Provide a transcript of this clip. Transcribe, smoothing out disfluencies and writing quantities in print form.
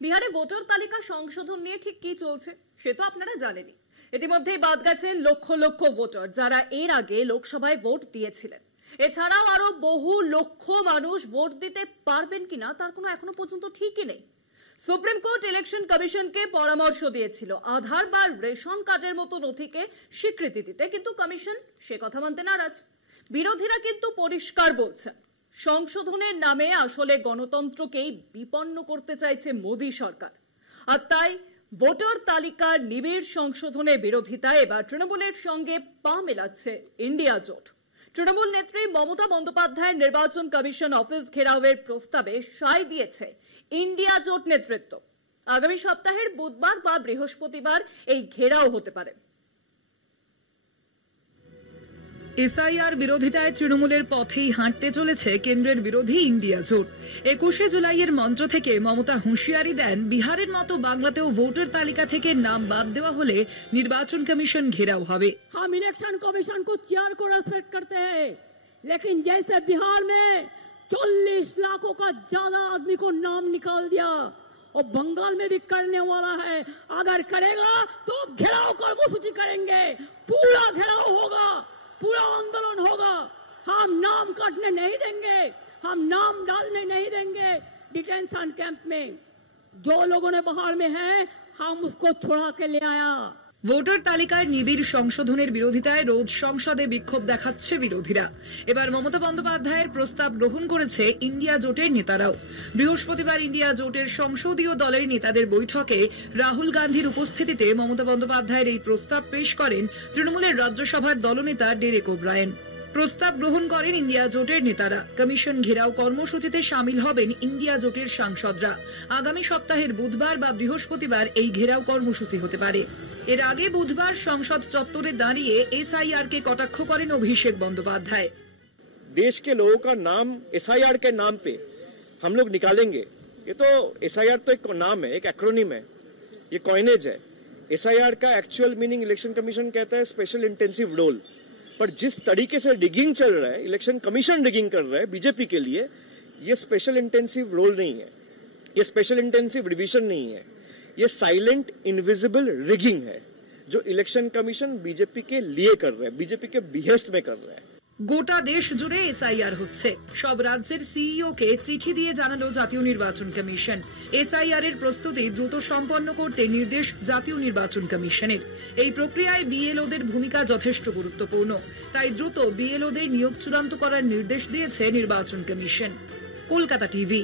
বিহারে ভোটার তালিকা সংশোধন নিয়ে ঠিক কি চলছে সে তো আপনারা জানেনই। ইতিমধ্যেই বাদ গেছে লক্ষ লক্ষ ভোটার যারা এর আগে লোকসভায় ভোট দিয়েছিলেন। এছাড়াও আরো বহু লক্ষ মানুষ ভোট দিতে পারবেন কিনা তার কোনো এখনো পর্যন্ত ঠিকই নেই। সুপ্রিম কোর্ট ইলেকশন কমিশনকে পরামর্শ দিয়েছিল আধার বা রেশন কার্ডের মতো নথিকে স্বীকৃতি দিতে, কিন্তু কমিশন সে কথা মানতে নারাজ। বিরোধীরা কিন্তু পরিষ্কার বলছেন সংশোধনের নামে আসলে গণতন্ত্রকেই বিপন্ন করতে চাইছে মোদী সরকার। আর তাই ভোটার তালিকার নিবিড় সংশোধনের বিরোধিতায় এবার তৃণমূলের সঙ্গে পা মেলাচ্ছে ইন্ডিয়া জোট। তৃণমূল নেত্রী মমতা বন্দ্যোপাধ্যায়ের নির্বাচন কমিশন অফিস ঘেরাওয়ের প্রস্তাবে সায় দিয়েছে ইন্ডিয়া জোট নেতৃত্ব। আগামী সপ্তাহের বুধবার বা বৃহস্পতিবার এই ঘেরাও হতে পারে। এসআইআর বিরোধিতায় তৃণমূলের পথেই হাঁটতে চলেছে কেন্দ্রের বিরোধী ইন্ডিয়া জোট। 21শে জুলাইয়ের মঞ্চ থেকে মমতা হুঁশিয়ারি দেন বিহারের মতো বাংলাতেও ভোটার তালিকা থেকে নাম বাদ দেওয়া হলে নির্বাচন কমিশন ঘেরাও হবে। हम इलेक्शन कमीशन को चेयर को रेस्पेक्ट करते हैं, लेकिन जैसे बिहार में 40 लाखों का ज्यादा आदमी को नाम निकाल दिया और बंगाल में भी करने वाला है, अगर करेगा तो घेराव कर्मसूची करेंगे, पूरा घेराव होगा, पूरा आंदोलन होगा। हम नाम काटने नहीं देंगे, हम नाम डालने नहीं देंगे डिटेंशन कैंप में। जो लोगों ने बाहर में है हम उसको छुड़ा के ले आया। ভোটার তালিকার নিবিড় সংশোধনের বিরোধিতায় রোজ সংসদে বিক্ষোভ দেখাচ্ছে বিরোধীরা। এবার মমতা বন্দ্যোপাধ্যায়ের প্রস্তাব গ্রহণ করেছে ইন্ডিয়া জোটের নেতারাও। বৃহস্পতিবার ইন্ডিয়া জোটের সংসদীয় দলের নেতাদের বৈঠকে রাহুল গান্ধীর উপস্থিতিতে মমতা বন্দ্যোপাধ্যায়ের এই প্রস্তাব পেশ করেন তৃণমূলের রাজ্যসভার দলনেতা ডেরেক ওব্রায়েন। প্রস্তাব গ্রহণ করেন ইন্ডিয়া জোটের নেতারা। কমিশন ঘেরাও কর্মসূচিতে সামিল হবেন ইন্ডিয়া জোটের সাংসদরা। আগামী সপ্তাহের বুধবার বা বৃহস্পতিবার এই ঘেরাও কর্মসূচি হতে পারে। এর আগে বুধবার সংসদ চত্বরে দাঁড়িয়ে এসআইআর কে কটাক্ষ করেন অভিষেক বন্দ্যোপাধ্যায়। देश के लोगों का नाम एसआईआर के नाम पे हम लोग निकालेंगे। ये तो एसआईआर तो एक नाम है, एक एक्रोनिम है, ये कॉइनेज है। एसआईआर का एक्चुअल मीनिंग इलेक्शन कमीशन कहता है स्पेशल इंटेंसिव रोल। पर जिस तरीके से डिगिंग चल रहा है, इलेक्शन कमीशन डिगिंग कर रहा है बीजेपी के लिए, ये स्पेशल इंटेंसिव रोल नहीं है, ये स्पेशल इंटेंसिव रिवीजन नहीं है, ये साइलेंट इनविजिबल रिगिंग है जो इलेक्शन कमीशन बीजेपी के लिए कर रहा है, बीजेपी के बिहेस्ट में कर रहा है। গোটা দেশ জুড়ে এসআইআর হচ্ছে। সব রাজ্যের সিইও কে চিঠি দিয়ে জানালো জাতীয় নির্বাচন কমিশন। এসআইআর এর প্রস্তুতি দ্রুত সম্পন্ন করতে নির্দেশ জাতীয় নির্বাচন কমিশনের। এই প্রক্রিয়ায় বিএলওদের ভূমিকা যথেষ্ট গুরুত্বপূর্ণ, তাই দ্রুত বিএলওদের নিয়োগ চূড়ান্ত করার নির্দেশ দিয়েছে নির্বাচন কমিশন। কলকাতা টিভি।